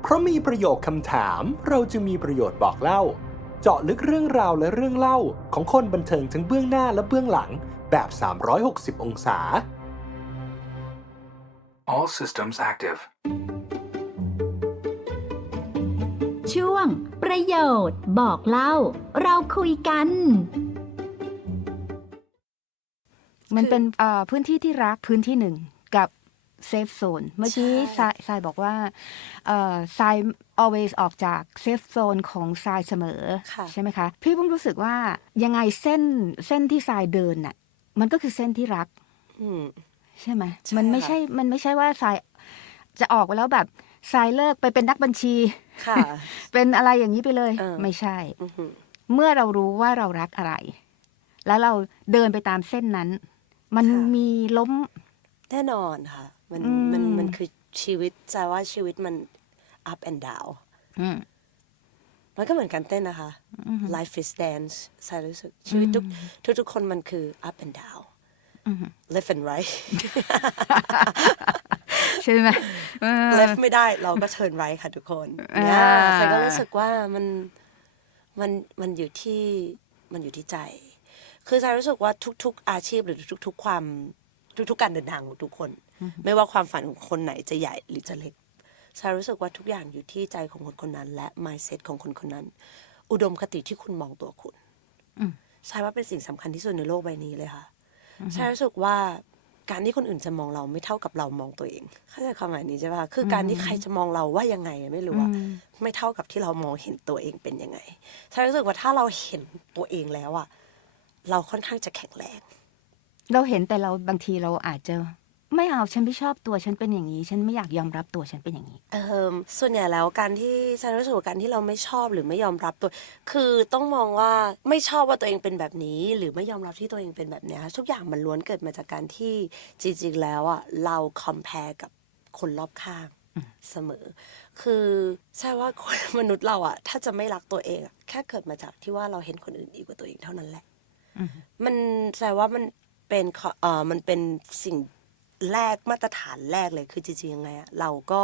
เพราะมีประโยคคำถามเราจึงมีประโยชน์บอกเล่า เจาะลึกเรื่องราวและเรื่องเล่าของคนบันเทิงทั้งเบื้องหน้าและเบื้องหลังแบบ 360 องศา All systems active. ช่วง ประโยชน์ บอกเล่า เราคุยกัน มันเป็นเอ่อพื้นที่ที่รักพื้นที่หนึ่งกับ เซฟโซนเมื่อกี้ใช่ทรายทรายบอกว่าเอ่อทราย always ออกจากเซฟโซนของทรายเสมอค่ะใช่ไหมคะ พี่เพิ่งรู้สึกว่ายังไงเส้นเส้นที่ทรายเดินน่ะ มันก็คือเส้นที่รักอืมใช่ไหมใช่มันไม่ค่ะใช่มันไม่ใช่ว่าทรายจะออกไปแล้วแบบทรายเลิกไปเป็นนักบัญชีค่ะ เป็นอะไรอย่างนี้ไปเลยเออไม่ใช่อือหือเมื่อเรารู้ว่าเรารักอะไร แล้วเราเดินไปตามเส้นนั้น มันมีล้มแน่นอนค่ะ มันอืมมันมันคือชีวิตใจว่าชีวิตมัน up and down อืมมันก็เหมือนการเต้นนะคะ life is dance ใช่รู้สึกชีวิตทุกทุกทุกคนมันคือ up and down left and right ใช่ไหมเออ left ไม่ได้เราก็ turn right ค่ะทุกคนอ่าเนี่ยใช่ก็รู้สึกว่ามันมันมันอยู่ที่มันอยู่ที่ใจ คือใจรู้สึกว่าทุก ๆ อาชีพหรือทุก ๆ ความทุก ๆ การเดินทางของทุกคน ไม่ว่าความฝันของคนไหนจะใหญ่หรือจะเล็กชารู้สึกว่าทุกอย่างอยู่ที่ใจของคนคนนั้น และ mindset ของคนคนนั้น อุดมคติที่คุณมองตัวคุณใช่ว่าเป็นสิ่งสำคัญที่สุดในโลกใบนี้เลยค่ะชารู้สึกว่าการที่คนอื่นจะมองเราไม่เท่ากับเรามองตัวเอง เข้าใจความหมายนี้ใช่ปะคือการที่ใครจะมองเราว่ายังไงไม่รู้อะไม่เท่ากับที่เรามองเห็นตัวเองเป็นยังไงชารู้สึกว่าถ้าเราเห็นตัวเองแล้วอะเราค่อนข้างจะแข็งแรง เราเห็นแต่เราบางทีเราอาจจะ ไม่เอาฉันไม่ชอบตัวฉันเป็นอย่างนี้ ฉันไม่อยากยอมรับตัวฉันเป็นอย่างนี้ เออส่วนใหญ่แล้วการที่ฉันรู้สึกว่าการที่เราไม่ชอบหรือไม่ยอมรับตัว คือต้องมองว่าไม่ชอบว่าตัวเองเป็นแบบนี้ หรือไม่ยอมรับที่ตัวเองเป็นแบบเนี้ยทุกอย่างมันล้วนเกิดมาจากการที่จริงๆแล้วอะเราคอมเพลกับคนรอบข้างเสมอ คือใช่ว่าคนมนุษย์เราอะ ถ้าจะไม่รักตัวเองอะแค่เกิดมาจากที่ว่าเราเห็นคนอื่นดีกว่าตัวเองเท่านั้นแหละมันแสดงว่ามันเป็นข้อเอ่อมันเป็นสิ่ง แรกมาตรฐานแรกเลยคือจริงๆยังไงอะเราก็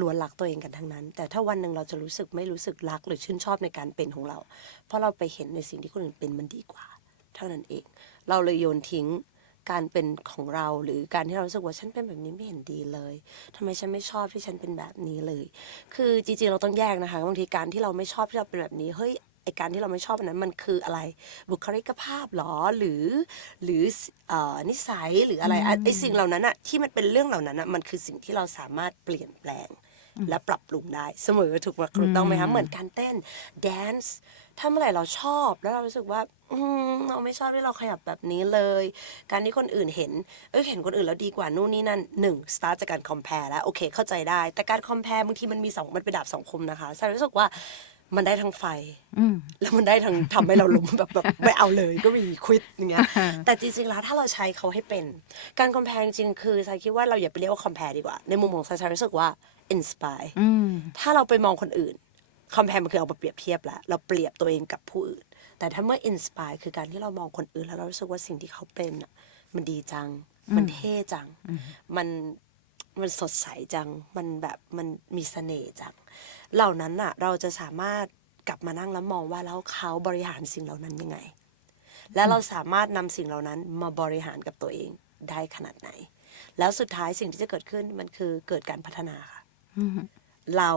ล้วนรักตัวเองกันทั้งนั้น แต่ถ้าวันหนึ่งเราจะรู้สึกไม่รู้สึกรักหรือชื่นชอบในการเป็นของเรา เพราะเราไปเห็นในสิ่งที่คนอื่นเป็นมันดีกว่า เท่านั้นเอง เราเลยโยนทิ้งการเป็นของเราหรือการที่เรารู้สึกว่าฉันเป็นแบบนี้ไม่เห็นดีเลยทำไมฉันไม่ชอบที่ฉันเป็นแบบนี้เลย คือจริงๆเราต้องแยกนะคะบางทีการที่เราไม่ชอบที่เราเป็นแบบนี้เฮ้ย ไอการที่เราไม่ชอบอันนั้นมันคืออะไร บุคลิกภาพหรอหรือ หรือเอ่อนิสัยหรืออะไรอะไอสิ่งเหล่านั้นอะที่มันเป็นเรื่องเหล่านั้นอะมันคือสิ่งที่เราสามารถเปลี่ยนแปลงและปรับปรุงได้เสมอถูกไหมถูกต้องไหมคะเหมือนการเต้นแดนซ์ถ้าเมื่อไหร่เราชอบแล้วเรารู้สึกว่าอืมเราไม่ชอบที่เราขยับแบบนี้เลย การที่คนอื่นเห็น เอ้ยเห็นคนอื่นแล้วดีกว่านู่นนี่นั่นหนึ่งสตาร์ทจากการคอมเพลแล้วโอเคเข้าใจได้ แต่การคอมเพลบางทีมันมีสองมันเป็นดาบสองคมนะคะฉันรู้สึกว่า มันได้ทั้งไฟอืมแล้วมันได้ทั้งทำให้เราล้มแบบแบบไม่เอาเลยก็มีควิดอย่างเงี้ยแต่จริงๆแล้วถ้าเราใช้เขาให้เป็น การคอมเพลจริงๆคือฉันคิดว่าเราอย่าไปเรียกว่าคอมเพลดีกว่า ในมุมของฉันฉันรู้สึกว่าอินสปายอืมถ้าเราไปมองคนอื่นคอมเพลมันคือเอามาเปรียบเทียบแล้วเราเปรียบตัวเองกับผู้อื่น แต่ถ้าเมื่ออินสปายคือการที่เรามองคนอื่นแล้วเรารู้สึกว่าสิ่งที่เขาเป็นน่ะมันดีจัง มันเท่จัง มัน มันสดใสจัง มันแบบมันมีเสน่ห์จัง เหล่านั้นน่ะเราจะสามารถกลับมานั่งแล้วมองว่าแล้วเขาบริหารสิ่งเหล่านั้นยังไง และเราสามารถนำสิ่งเหล่านั้นมาบริหารกับตัวเองได้ขนาดไหน แล้วสุดท้ายสิ่งที่จะเกิดขึ้นมันคือเกิดการพัฒนาค่ะเรา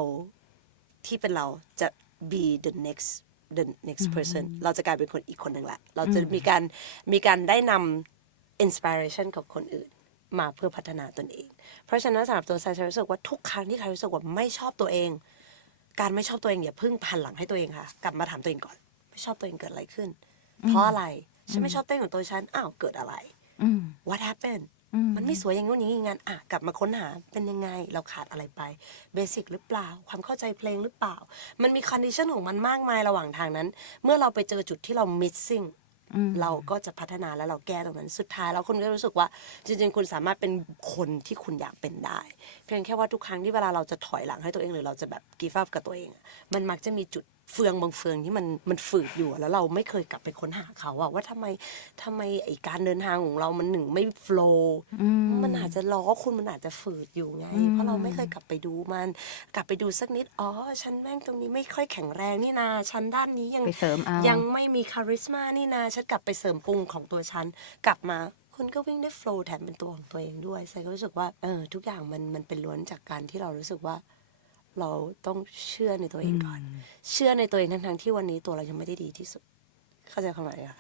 ที่เป็นเราจะ be the next the next person เราจะกลายเป็นคนอีกคนหนึ่งแหละ เราจะมีการมีการได้นำ inspiration กับคนอื่น มาเพื่อพัฒนาตนเอง เพราะฉะนั้นสำหรับตัวไซฉันรู้สึกว่าทุกครั้งที่ใครรู้สึกว่าไม่ชอบตัวเอง การไม่ชอบตัวเองอย่าเพิ่งพันหลังให้ตัวเองค่ะ กลับมาถามตัวเองก่อน ไม่ชอบตัวเองเกิดอะไรขึ้น เพราะอะไรฉันไม่ชอบเต้นของตัวฉันอ้าวเกิดอะไรอืม what happened มันไม่สวยอย่างนู้นอย่างนี้อย่างนั้นอะกลับมาค้นหาเป็นยังไงเราขาดอะไรไปเบสิกหรือเปล่า ความเข้าใจเพลงหรือเปล่า มันมีคอนดิชันของมันมากมายระหว่างทางนั้น เมื่อเราไปเจอจุดที่เรา missing เราก็จะพัฒนาแล้วเราแก้ตรงนั้น สุดท้ายแล้วคุณก็รู้สึกว่า จริง ๆ คุณสามารถเป็นคนที่คุณอยากเป็นได้ เพียงแค่ว่าทุกครั้งที่เวลาเราจะถอยหลังให้ตัวเองหรือเราจะแบบกีฟฟ์กับตัวเอง มันมักจะมีจุด เฟืองบางเฟืองที่มันมันฝืดอยู่อะแล้วเราไม่เคยกลับไปค้นหาเขาอะว่าทำไมทำไมไอการเดินทางของเรามันหนึ่งไม่โฟล์อืม มันอาจจะล้อคุณมันอาจจะฝืดอยู่ไง อืม เพราะเราไม่เคยกลับไปดูมัน กลับไปดูสักนิดอ๋อฉันแม่งตรงนี้ไม่ค่อยแข็งแรงนี่นาฉันด้านนี้ยัง ไปเสริมเอายังไม่มีคาริสมานี่นาฉันกลับไปเสริมปรุงของตัวฉัน กลับมาคุณก็วิ่งได้โฟล์แถมเป็นตัวของตัวเองด้วยไซก็รู้สึกว่าเออทุกอย่างมันมันเป็นล้วนจากการที่เรารู้สึกว่า เราต้องเชื่อในตัวเองก่อน เชื่อในตัวเองทั้งๆที่วันนี้ตัวเรายังไม่ได้ดีที่สุด เข้าใจคำไหมอะ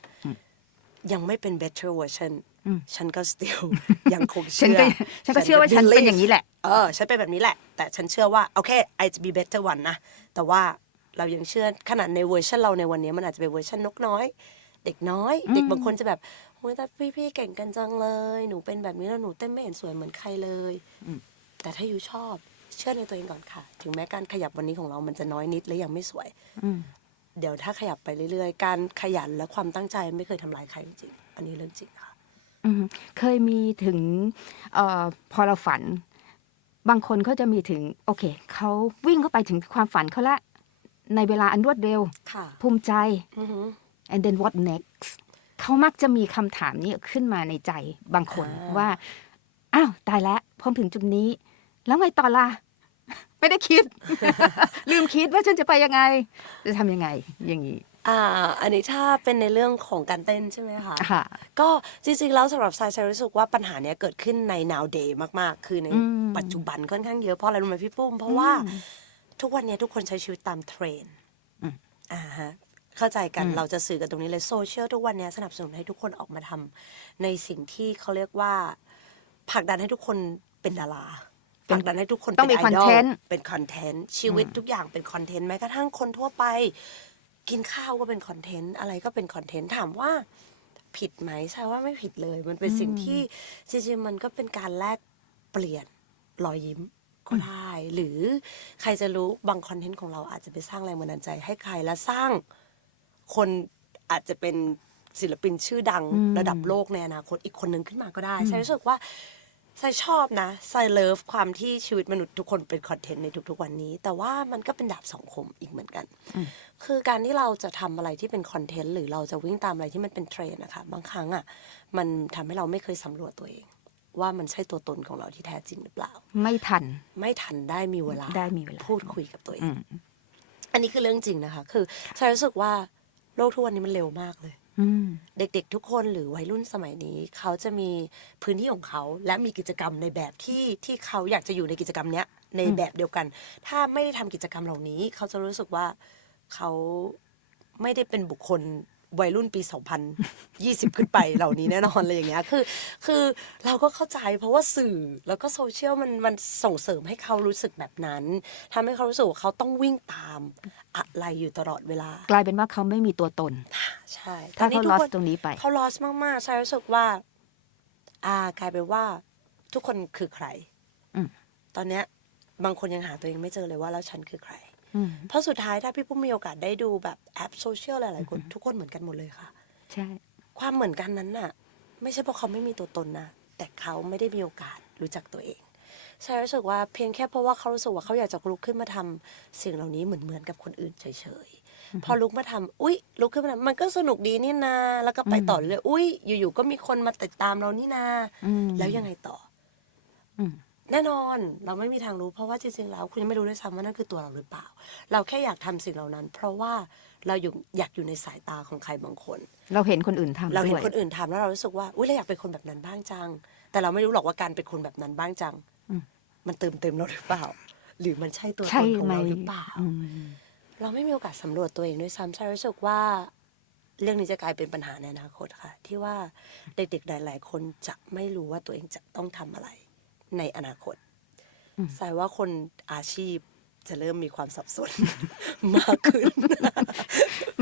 ยังไม่เป็น better version อืมฉันก็ still ยังคงฉันเชื่อก็ฉันก็เชื่อว่าฉันเป็นอย่างนี้แหละ เออ ฉันเป็นแบบนี้แหละ แต่ฉันเชื่อว่า โอเค I to be better one นะ แต่ว่าเรายังเชื่อขนาดในเวอร์ชันเราในวันนี้มันอาจจะเป็นเวอร์ชันนกน้อย เด็กน้อย เด็กบางคนจะแบบโอ้ยแต่พี่พี่ๆเก่งกันจังเลย หนูเป็นแบบนี้แล้วหนูเต้นไม่เห็นสวยเหมือนใครเลย แต่ถ้าอยู่ชอบ เชื่อในตัวเองก่อนค่ะ ถึงแม้การขยับวันนี้ของเรามันจะน้อยนิดและยังไม่สวยอืมเดี๋ยวถ้าขยับไปเรื่อยๆ การขยันและความตั้งใจไม่เคยทำลายใครจริงๆอันนี้เรื่องจริงค่ะอืมเคยมีถึงเออพอเราฝัน บางคนเขาจะมีถึง โอเคเขาวิ่งเข้าไปถึงความฝันเขาละในเวลาอันรวดเร็วค่ะภูมิใจอือหือ and then what next เขามักจะมีคำถามนี้ขึ้นมาในใจบางคนอ่าว่า อ้าว ตายแล้วพอถึงจุดนี้ แล้วไงต่อล่ะ ไม่ได้คิด ลืมคิดว่าฉันจะไปยังไง จะทำยังไงอย่างนี้อ่าอันนี้ถ้าเป็นในเรื่องของการเต้นใช่ไหมคะค่ะก็จริงๆแล้วสำหรับทรายทรายรู้สึกว่าปัญหาเนี้ยเกิดขึ้นใน nowday มากๆ คือในอืมปัจจุบันค่อนข้างเยอะเพราะอะไรรู้ไหมพี่ปุ้ม เพราะว่าทุกวันเนี้ยทุกคนใช้ชีวิตตามเทรนด์อืมอ่าฮะเข้าใจกันอืมเราจะสื่อกันตรงนี้เลยโซเชียลทุกวันเนี้ยสนับสนุนให้ทุกคนออกมาทำในสิ่งที่เขาเรียกว่าผลักดันให้ทุกคนเป็นดารา ผลักดันให้ทุกคนต้องมีป็นไดล content เป็นคอนเทนต์ชีวิตทุกอย่างเป็นคอนเทนต์แม้กระทั่งคนทั่วไป กินข้าวก็เป็นคอนเทนต์อะไรก็เป็นคอนเทนต์ถามว่าผิดไหมใช่ว่าไม่ผิดเลย มันเป็นสิ่งที่จริงๆมันก็เป็นการแลกเปลี่ยนรอยยิ้มก็ได้หรือใครจะรู้บางคอนเทนต์ของเราอาจจะไปสร้างแรงบันดาลใจให้ใครและสร้างคนอาจจะเป็นศิลปินชื่อดังอืมระดับโลกในอนาคตอีกคนหนึ่งขึ้นมาก็ได้ใช่รู้สึกว่า ใช่ชอบนะใช่เลิฟความที่ชีวิตมนุษย์ทุกคนเป็นคอนเทนต์ในทุกๆวันนี้ แต่ว่ามันก็เป็นดาบสองคมอีกเหมือนกัน คือการที่เราจะทำอะไรที่เป็นคอนเทนต์หรือเราจะวิ่งตามอะไรที่มันเป็นเทรนด์นะคะบางครั้งอะมันทำให้เราไม่เคยสำรวจตัวเอง ว่ามันใช่ตัวตนของเราที่แท้จริงหรือเปล่า ไม่ทัน ไม่ทันได้มีเวลาได้มีเวลาพูดคุยกับตัวเออืงมอันนี้คือเรื่องจริงนะคะ คือฉันรู้สึกว่าโลกทุกวันนี้มันเร็วมากเลย อืม เด็กๆทุกคนหรือวัยรุ่นสมัยนี้ เขาจะมีพื้นที่ของเขาและมีกิจกรรมในแบบที่ที่เขาอยากจะอยู่ในกิจกรรมเนี้ยในแบบเดียวกัน ถ้าไม่ได้ทำกิจกรรมเหล่านี้ เขาจะรู้สึกว่าเขาไม่ได้เป็นบุคคล วัยรุ่นปี 2020 ขึ้นไปเหล่านี้แน่นอนเลยอย่างเงี้ยคือ คือเราก็เข้าใจเพราะว่าสื่อแล้วก็โซเชียลมันมันส่งเสริมให้เขารู้สึกแบบนั้นทำให้เขารู้สึกว่าเขาต้องวิ่งตามอะไรอยู่ตลอดเวลา กลายเป็นว่าเขาไม่มีตัวตนใช่ถ้าตอนนี้เขาทุกลอสคนตรงนี้ไปเขาลอสมากๆใช่รู้สึกว่า อ่ากลายเป็นว่าทุกคนคือใครอืมตอนเนี้ยบางคนยังหาตัวเองไม่เจอเลยว่าแล้วฉันคือใครอืม เพราะสุดท้ายถ้าพี่ปุ้มมีโอกาสได้ดูแบบแอปโซเชียลหลายๆคนทุกคนเหมือนกันหมดเลยค่ะ ใช่ ความเหมือนกันนั้นน่ะ ไม่ใช่เพราะเขาไม่มีตัวตนนะ แต่เขาไม่ได้มีโอกาสรู้จักตัวเองใช่รู้สึกว่าเพียงแค่เพราะว่าเขารู้สึกว่าเขาอยากจะลุกขึ้นมาทำสิ่งเหล่านี้เหมือนเหมือนๆกับคนอื่นเฉยๆพอลุกมาทำอุ้ยลุกขึ้นมาทำมันก็สนุกดีนี่นา แล้วก็ไปต่อเลย อุ้ยอยู่ๆก็มีคนมาติดตามเรานี่นาอืมแล้วยังไงต่ออม แน่นอนเราไม่มีทางรู้เพราะว่าจริงๆแล้วคุณยังไม่รู้ด้วยซ้ำว่านั่นคือตัวเราหรือเปล่า เราแค่อยากทำสิ่งเหล่านั้น เพราะว่าเราอยู่อยากอยู่ในสายตาของใครบางคน เราเห็นคนอื่นทำเราเห็นด้วยคนอื่นทำแล้วเรารู้สึกว่าอุ้ยเราอยากเป็นคนแบบนั้นบ้างจัง แต่เราไม่รู้หรอกว่าการเป็นคนแบบนั้นบ้างจังอืมมันเติมเต็มเราหรือเปล่า หรือมันใช่ตัวตใช่นของไหมเราหรือเปล่าอืมเราไม่มีโอกาสสำรวจตัวเองด้วยซ้ำใช่รู้สึกว่าเรื่องนี้จะกลายเป็นปัญหาในอนาคตค่ะ ที่ว่าเด็กๆหลาย ๆ คนจะไม่รู้ว่าตัวเองจะต้องทำอะไร ในอนาคตอืมสายว่าคนอาชีพจะเริ่มมีความสับสนมากขึ้น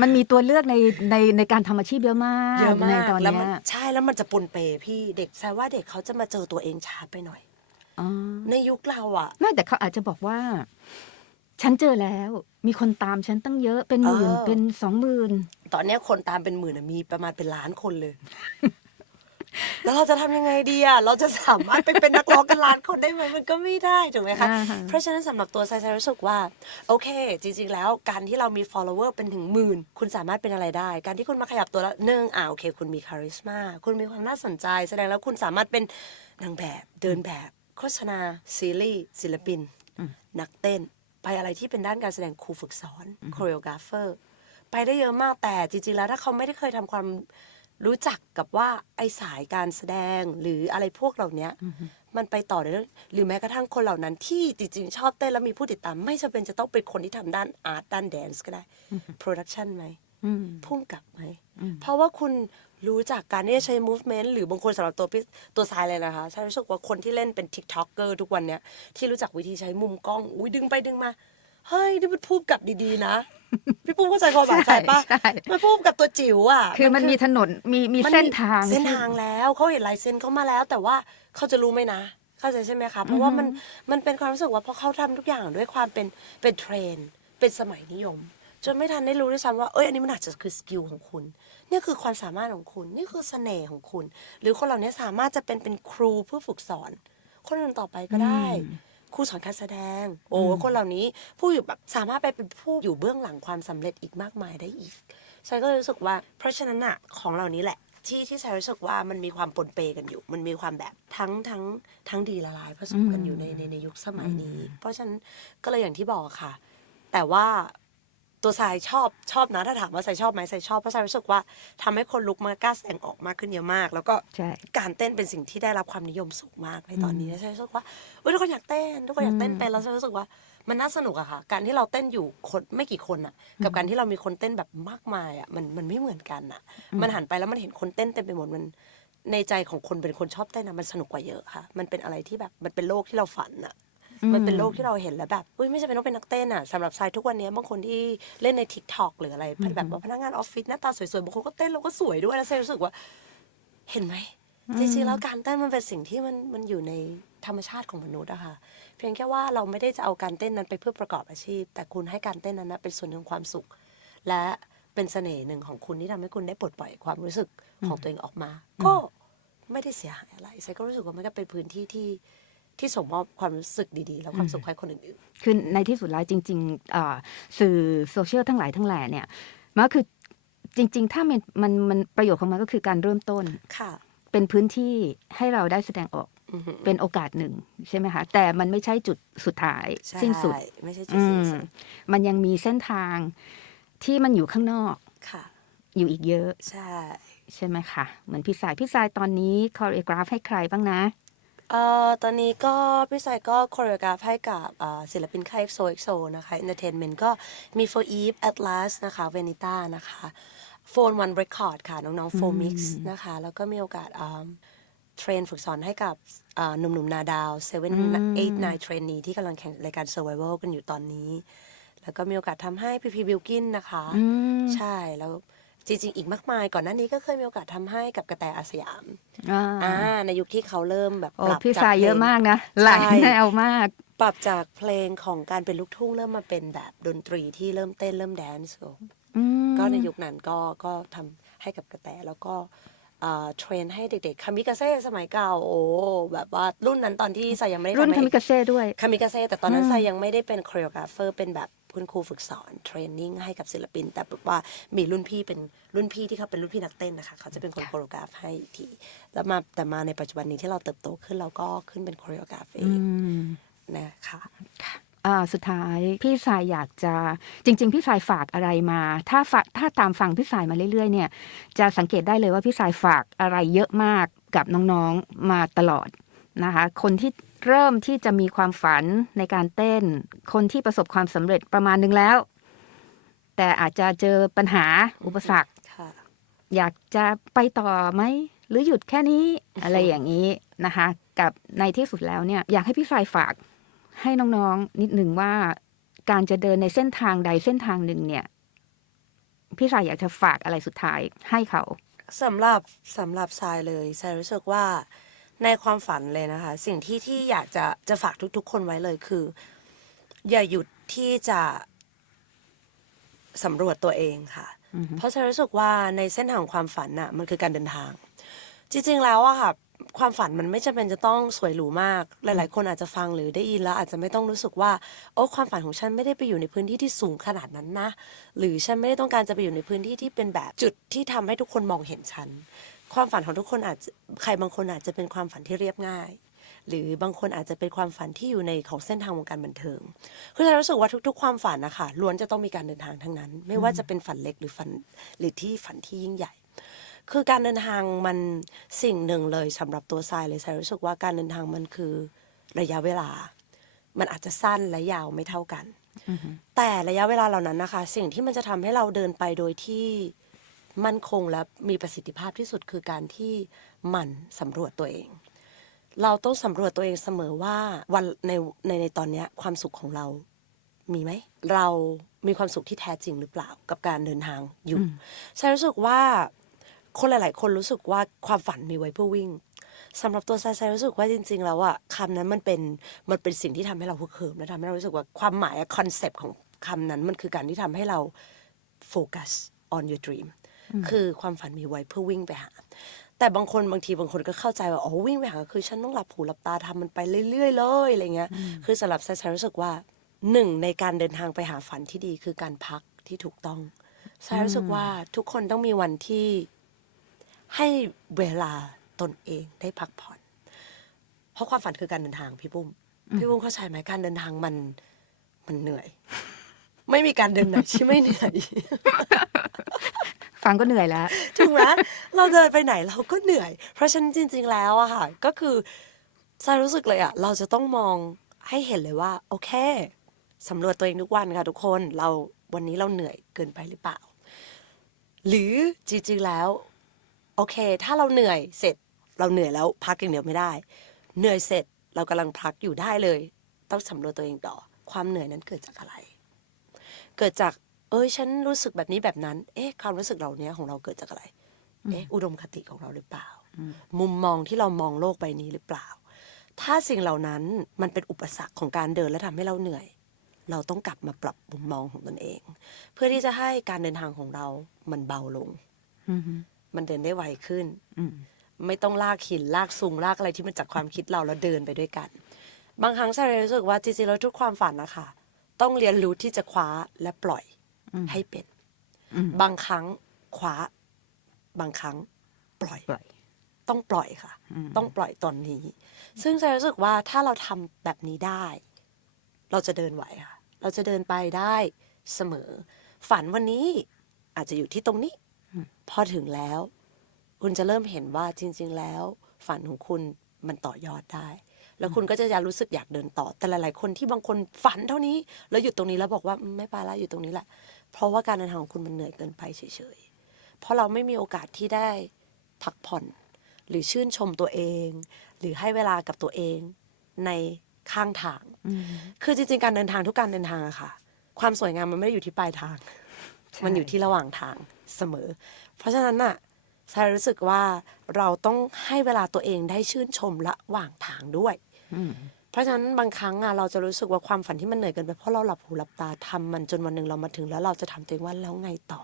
มันมีตัวเลือกในในในการทำอาชีพเยอะมากเยอะมาในกตอนแล้วเนี้มันยใช่แล้วมันจะปนเปพี่เด็กแสดงว่าเด็กเขาจะมาเจอตัวเองช้าไปหน่อยอ๋อในยุคเราอะไม่แต่เขาอาจจะบอกว่า ฉันเจอแล้ว มีคนตามฉันตั้งเยอะเป็นหมื่นเออเป็นสองหมื่นตอนเนี้ยคนตามเป็นหมื่นอะมีประมาณเป็นล้านคนเลย แล้วเราจะทำยังไงดีอะเราจะสามารถไปเป็นนักร้องกันล้านคนได้ไหมมันก็ไม่ได้ถูกไหมคะอ่าฮะเพราะฉะนั้นสำหรับตัวไซไซรู้สึกว่า โอเค จริง ๆ แล้วการที่เรามี follower เป็นถึงหมื่น คุณสามารถเป็นอะไรได้ การที่คุณมาขยับตัวแล้วหนึ่งอ่าโอเค คุณมีคาริสมาคุณมีความน่าสนใจ แสดงแล้วคุณสามารถเป็นนางแบบเดินแบบโฆษณาซีรีส์ศิลปิน นักเต้น ไปอะไรที่เป็นด้านการแสดงครูฝึกสอนโคเรโอกราฟเฟอร์ไปได้เยอะมากแต่จริงๆแล้วถ้าเขาไม่ได้เคยทำความ รู้จักกับว่าไอสายการแสดงหรืออะไรพวกเหล่านี้มันไปต่อในเรื่องหรือแม้กระทั่งคนเหล่านั้นที่จริงๆชอบเต้นแล้วมีผู้ติดตาม ไม่จำเป็นจะต้องเป็นคนที่ทำด้านอาร์ตด้านแดนซ์ก็ได้โปรดักชันไหมอืมพุ่มกับไหม เพราะว่าคุณรู้จักการที่จะใช้ movement หรือบางคนสำหรับตัวพี่ตัวทรายเลยนะคะใช่รู้สึกว่าคนที่เล่นเป็น TikToker ทุกวันเนี้ยที่รู้จักวิธีใช้มุมกล้อง อุ้ยดึงไปดึงมา เฮ้ยนี่มันพูดกับดีๆนะ พี่ปุ้มเข้าใจความหมายใช่ปะใช่ มันพูดกับตัวจิ๋วอะคือมันมีถนนมีมีมันเส้นทาง เส้นทางแล้วเขาเห็นลายเส้นเขามาแล้ว แต่ว่าเขาจะรู้ไหมนะ เข้าใจใช่ไหมคะเพราะว่ามันมันเป็นความรู้สึกว่าพอเขาทำทุกอย่างด้วยความเป็นเป็นเทรนด์เป็นสมัยนิยม จนไม่ทันได้รู้ด้วยซ้ำว่าเอ้ยอันนี้มันอาจจะคือสกิลของคุณนี่คือความสามารถของคุณนี่คือเสน่ห์ของคุณ หรือคนเหล่านี้สามารถจะเป็นเป็นครูเพื่อฝึกสอน คนอื่นต่อไปก็ได้ ครูสอนการแสดง โอ้คนเหล่านี้ผู้อยู่แบบสามารถไปเป็นผู้อยู่เบื้องหลังความสำเร็จอีกมากมายได้อีกฉันก็เลยรู้สึกว่า เพราะฉะนั้นอะของเหล่านี้แหละ ที่ที่ฉันรู้สึกว่ามันมีความปนเปกันอยู่ มันมีความแบบทั้งทั้งทั้งดีละลายผสมกันอยู่ในในในยุคสมัยนี้ เพราะฉะนั้นก็เลยอย่างที่บอกค่ะ แต่ว่า ตัวทรายชอบชอบนะถ้าถามว่าทรายชอบไหมทรายชอบเพราะทรายรู้สึกว่าทำให้คนลุกมากล้าแสดงออกมากขึ้นเยอะมาก แล้วก็ใช่การเต้นเป็นสิ่งที่ได้รับความนิยมสูงมากในตอนนี้นะฉันรู้สึกว่าเว้ยทุกคนอยากเต้นทุกคนอยากเต้นเป็นแล้วฉันรู้สึกว่ามันน่าสนุกอะค่ะ การที่เราเต้นอยู่คนไม่กี่คนอะกับการที่เรามีคนเต้นแบบมากมายอะมันมันไม่เหมือนกันอะมันหันไปแล้วมันเห็นคนเต้นเต็มไปหมดมันในใจของคนเป็นคนชอบเต้นอะมันสนุกกว่าเยอะค่ะ มันเป็นอะไรที่แบบมันเป็นโลกที่เราฝันอะ มันเป็นโลกที่เราเห็นแล้วแบบอุ้ยไม่จำเป็นต้องเป็นนักเต้นอะสำหรับทรายทุกวันนี้บางคนที่เล่นใน t ิ k t o k หรืออะไรแบบว่าพนักงานออฟฟิศหน้าตาสวยๆบางคนก็เต้นแล้วก็สวยด้วยแล้วทรายรู้สึกว่า เห็นไหมจริงๆแล้วการเต้นมันเป็นสิ่งที่มันมันอยู่ในธรรมชาติของมนุษย์อะค่ะเพียงแค่ว่าเราไม่ได้จะเอาการเต้นนั้นไปเพื่อประกอบอาชีพ แต่คุณให้การเต้นนั้นนะเป็นส่วนหนึ่งของความสุข และเป็นเสน่ห์หนึ่งของคุณที่ทำให้คุณได้ปลดปล่อยความรู้สึกของตัวเองออกมา ก็ไม่ได้เสียหายอะไรใช่ก็รู้สึกว่ามันก็เป็นพื้นที่ที่ ที่ส่งมอบความรู้สึกดีๆ และความสุขให้คนอื่นคือในที่สุดแล้วจริงๆเอ่อสื่อโซเชียลทั้งหลายทั้งแหล่เนี่ยมันก็คือจริง ๆ ถ้ามันมันมันประโยชน์ของมันก็คือการเริ่มต้นๆค่ะ เป็นพื้นที่ให้เราได้แสดงออกอือหือเป็นโอกาสหนึ่งใช่ไหมคะแต่มันไม่ใช่จุดสุดท้ายใช่สิ้นสุดไม่ใช่จุดสิ้นสุดอืมมันยังมีเส้นทางที่มันอยู่ข้างนอกค่ะ อยู่อีกเยอะ ใช่ ใช่ไหมคะเหมือนพี่สายพี่สายตอนนี้คอเรียกราฟให้ใครบ้างนะ เอ่อตอนนี้ก็พี่สายก็โคเรียกราฟให้กับอ่าศิลปินค่าย EXO EXO นะคะ Entertainment ก็มี For Eve Atlas นะคะ Venita นะคะ Phone One Record ค่ะ น้องๆ Four Mix นะคะ แล้วก็มีโอกาสอ่าเทรนฝึกสอนให้กับอ่าหนุ่มๆนาดาว7 8 9 Trainee ที่กำลังแข่งรายการ Survival กันอยู่ตอนนี้ แล้วก็มีโอกาสทำให้พีพีบิลกินนะคะอืมใช่แล้ว จริงๆ อีกมากมาย ก่อนหน้านี้ก็เคยมีโอกาสทำให้กับกระแตอาสยามอ่าอ่าในยุคที่เขาเริ่มแบบโอ้ปรับพี่จกสายเยอะพลงมากนะหลายใช่แนวมาก ปรับจากเพลงของการเป็นลูกทุ่งเริ่มมาเป็นแบบดนตรีที่เริ่มเต้นเริ่มแดนซ์อืมก็ในยุคนั้นก็ก็ทำให้กับกระแตแล้วก็เอ่อเทรนให้เด็กๆคามิกาเซ่สมัยเก่าโอ้แบบว่ารุ่นนั้นตอนที่สายยังไม่ได้รุ่นทำให้คามิกาเซ่ด้วยคามิกาเซ่แต่ตอนนั้นสายยังไม่ได้เป็นค o ร e o กราฟเฟอร์เป็นแบบ คุณครูฝึกสอนเทรนนิ่งให้กับศิลปิน แต่แบบว่ามีรุ่นพี่เป็นรุ่นพี่ที่เขาเป็นรุ่นพี่นักเต้นนะคะเขาจะเป็นคนโคโรกราฟให้อีกทีแล้วมาแต่มาในปัจจุบันนี้ที่เราเติบโตขึ้นเราก็ขึ้นเป็นโค r e o กราฟเองนะคะอ่าสุดท้ายพี่สายอยากจะจริง ๆ พี่สายฝากอะไรมา ถ้าฝากถ้าตามฟังพี่สายมาเรื่อย ๆ เนี่ย จะสังเกตได้เลยว่าพี่สายฝากอะไรเยอะมากกับน้องๆมาตลอดนะคะ คนที่ เริ่มที่จะมีความฝันในการเต้น คนที่ประสบความสำเร็จประมาณนึงแล้ว แต่อาจจะเจอปัญหาอุปสรรคค่ะอยากจะไปต่อไหม หรือหยุดแค่นี้อะไรอย่างนี้นะคะ กับในที่สุดแล้วเนี่ย อยากให้พี่สายฝากให้น้องๆ นิดหนึ่งว่าการจะเดินในเส้นทางใดเส้นทางหนึ่งเนี่ย พี่สายอยากจะฝากอะไรสุดท้ายให้เขาสำหรับสำหรับทรายเลยทรายรู้สึกว่า ในความฝันเลยนะคะ สิ่งที่ที่อยากจะจะฝากทุก ๆ คนไว้เลยคือ อย่าหยุดที่จะสำรวจตัวเองค่ะ เพราะฉันรู้สึกว่าในเส้นทางของความฝันน่ะ มันคือการเดินทางจจริง ๆ แล้วอะค่ะ ความฝันมันไม่จำเป็นจะต้องสวยหรูมาก หลาย ๆ คนอาจจะฟังหรือได้ยินแล้วอาจจะไม่ต้องรู้สึกว่า โอ้ความฝันของฉันไม่ได้ไปอยู่ในพื้นที่ที่สูงขนาดนั้นนะ หรือฉันไม่ได้ต้องการจะไปอยู่ในพื้นที่ที่เป็นแบบจุดที่ทำให้ทุกคนมองเห็นฉัน ความฝันของทุกคนอาจจะใครบางคนอาจจะเป็นความฝันที่เรียบง่าย หรือบางคนอาจจะเป็นความฝันที่อยู่ในของเส้นทางวงการบันเทิงคือฉันรู้สึกว่าทุก ๆ ความฝันนะคะล้วนจะต้องมีการเดินทางทั้งนั้น ไม่ว่าจะเป็นฝันเล็กหรือฝันหรือที่ฝันที่ยิ่งใหญ่ คือการเดินทางมันสิ่งหนึ่งเลยสำหรับตัวทรายเลยทรายรู้สึกว่าการเดินทางมันคือระยะเวลา มันอาจจะสั้นและยาวไม่เท่ากันแต่ระยะเวลาเหล่านั้นนะคะ สิ่งที่มันจะทำให้เราเดินไปโดยที่ มั่นคงและมีประสิทธิภาพที่สุดคือการที่หมันสำรวจตัวเอง เราต้องสำรวจตัวเองเสมอว่าวันในในในตอนเนี้ยความสุขของเรามีไหม เรามีความสุขที่แท้จริงหรือเปล่ากับการเดินทางอยู่ฉันรู้สึกว่าคนหลาย ๆ คนรู้สึกว่าความฝันมีไว้เพื่อวิ่งสำหรับตัวไซไซรู้สึกว่าจริง ๆ แล้วอะคำนั้นมันเป็นมันเป็นสิ่งที่ทำให้เราฮึกเหิมและทำให้เรารู้สึกว่าความหมายคอนเซปต์ของคำนั้นมันคือการที่ทำให้เราโฟกัส on your dream คือความฝันมีไว้เพื่อวิ่งไปหา แต่บางคนบางทีบางคนก็เข้าใจว่า อ๋อ วิ่งไปหา คือฉันต้องหลับหูหลับตาทำมันไปเรื่อยๆเลยอะไรเงี้ย คือสำหรับไซไซรู้สึกว่าหนึ่งในการเดินทางไปหาฝันที่ดีคือการพักที่ถูกต้องไซรู้สึกว่าทุกคนต้องมีวันที่ให้เวลาตนเองได้พักผ่อน เพราะความฝันคือการเดินทางพี่ปุ้ม พี่ปุ้มเข้าใจไหมการเดินทางมันมันเหนื่อย ไม่มีการเดินไหนที่ไม่เหนื่อย ฟังก็เหนื่อยแล้วถูกไหมเราเดินไปไหนเราก็เหนื่อย เพราะฉะนั้นจริง ๆ แล้วอะค่ะก็คือซารู้สึกเลยอะเราจะต้องมองให้เห็นเลยว่า โอเคสำรวจตัวเองทุกวันค่ะทุกคนเราวันนี้เราเหนื่อยเกินไปหรือเปล่า หรือจริงๆแล้ว โอเค ถ้าเราเหนื่อยเสร็จ เราเหนื่อยแล้วพักอย่างเดียวไม่ได้ เหนื่อยเสร็จเรากำลังพักอยู่ได้เลย ต้องสำรวจตัวเองต่อ ความเหนื่อยนั้นเกิดจากอะไร เกิดจาก ยฉันรู้สึกแบบนี้แบบนั้น เอ๊ะความรู้สึกเหล่านี้ของเราเกิดจากอะไร เอ๊ะอุดมคติของเราหรือเปล่า มุมมองที่เรามองโลกใบนี้หรือเปล่า ถ้าสิ่งเหล่านั้นมันเป็นอุปสรรคของการเดินและทำให้เราเหนื่อย เราต้องกลับมาปรับมุมมองของตนเอง เพื่อที่จะให้การเดินทางของเรามันเบาลงอือฮึมันเดินได้ไวขึ้นอืมไม่ต้องลากหินลากซุงลากอะไรที่มันจากความคิดเราแล้วเดินไปด้วยกัน บางครั้งฉันรู้สึกว่าจริงๆแล้วทุกความฝันนะคะต้องเรียนรู้ที่จะคว้าและปล่อย ให้เป็นอืมบางครั้งคว้าบางครั้งปล่อยปล่อย ต้องปล่อยค่ะ ต้องปล่อยตอนนี้ ซึ่งฉันรู้สึกว่าถ้าเราทำแบบนี้ได้ เราจะเดินไหวค่ะ เราจะเดินไปได้เสมอ ฝันวันนี้อาจจะอยู่ที่ตรงนี้ พอถึงแล้ว คุณจะเริ่มเห็นว่าจริง ๆ แล้ว ฝันของคุณมันต่อยอดได้ แล้วคุณก็จะอยากรู้สึกอยากเดินต่อ แต่หลาย ๆ คนที่บางคนฝันเท่านี้ แล้วหยุดตรงนี้แล้วบอกว่าอืมไม่ไปแล้วอยู่ตรงนี้แหละ เพราะว่าการเดินทางของคุณมันเหนื่อยเกินไปเฉยๆ เพราะเราไม่มีโอกาสที่ได้พักผ่อน หรือชื่นชมตัวเอง หรือให้เวลากับตัวเองในข้างทาง คือจริงๆ การเดินทางทุกการเดินทางอะค่ะ ความสวยงามมันไม่ได้อยู่ที่ปลายทางใช่มันอยู่ที่ระหว่างทางเสมอ เพราะฉะนั้นน่ะทรายรู้สึกว่าเราต้องให้เวลาตัวเองได้ชื่นชมระหว่างทางด้วยอืม เพราะฉะนั้นบางครั้งอะเราจะรู้สึกว่าความฝันที่มันเหนื่อยเกินไปเพราะเราหลับหูหลับตาทำมันจนวันหนึ่งเรามาถึงแล้วเราจะถามตัวเองว่าแล้วไงต่อ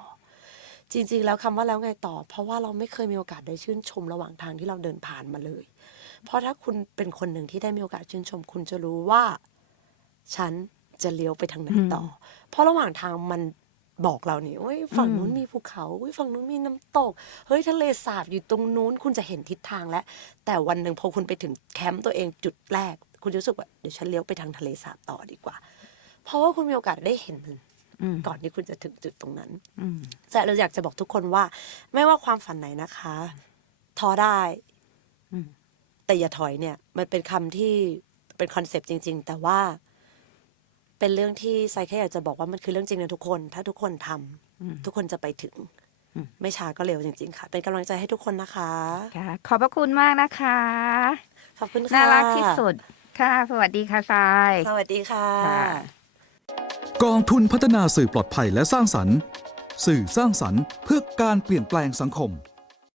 จริง ๆ แล้วคำว่าแล้วไงต่อ เพราะว่าเราไม่เคยมีโอกาสได้ชื่นชมระหว่างทางที่เราเดินผ่านมาเลย เพราะถ้าคุณเป็นคนหนึ่งที่ได้มีโอกาสชื่นชม คุณจะรู้ว่า ฉันจะเลี้ยวไปทางไหนต่ออเพราะระหว่างทางมันบอกเรานี่โอ้ยฝั่งนู้นมีภูเขาโอ้ยฝั่งนู้นมีน้ำตก เฮ้ยทะเลสาบอยู่ตรงนู้น คุณจะเห็นทิศทางแล้ว แต่วันหนึ่งพอคุณไปถึงแคมป์ตัวเองจุดแรก คุณจะรู้สึกว่าเดี๋ยวฉันเลี้ยวไปทางทะเลสาบต่อดีกว่า เพราะว่าคุณมีโอกาสได้เห็นมันอืมก่อนที่คุณจะถึงจุดตรงนั้นอืมแต่เราอยากจะบอกทุกคนว่า ไม่ว่าความฝันไหนนะคะท้อได้อืมแต่อย่าถอยเนี่ย มันเป็นคำที่เป็นคอนเซปต์จริง ๆ แต่ว่า เป็นเรื่องที่ไซแค่อยากจะบอกว่ามันคือเรื่องจริงนะทุกคน ถ้าทุกคนทำทุกคนจะไปถึง ไม่ช้าก็เร็วจริง ๆ ค่ะ เป็นกำลังใจให้ทุกคนนะคะค่ะขอบพระคุณมากนะคะ ขอบคุณค่ะน่ารักที่สุด ค่ะ สวัสดีค่ะทรายสวัสดีค่ะ ค่ะกองทุนพัฒนาสื่อปลอดภัยและสร้างสรรค์ สื่อสร้างสรรค์เพื่อการเปลี่ยนแปลงสังคม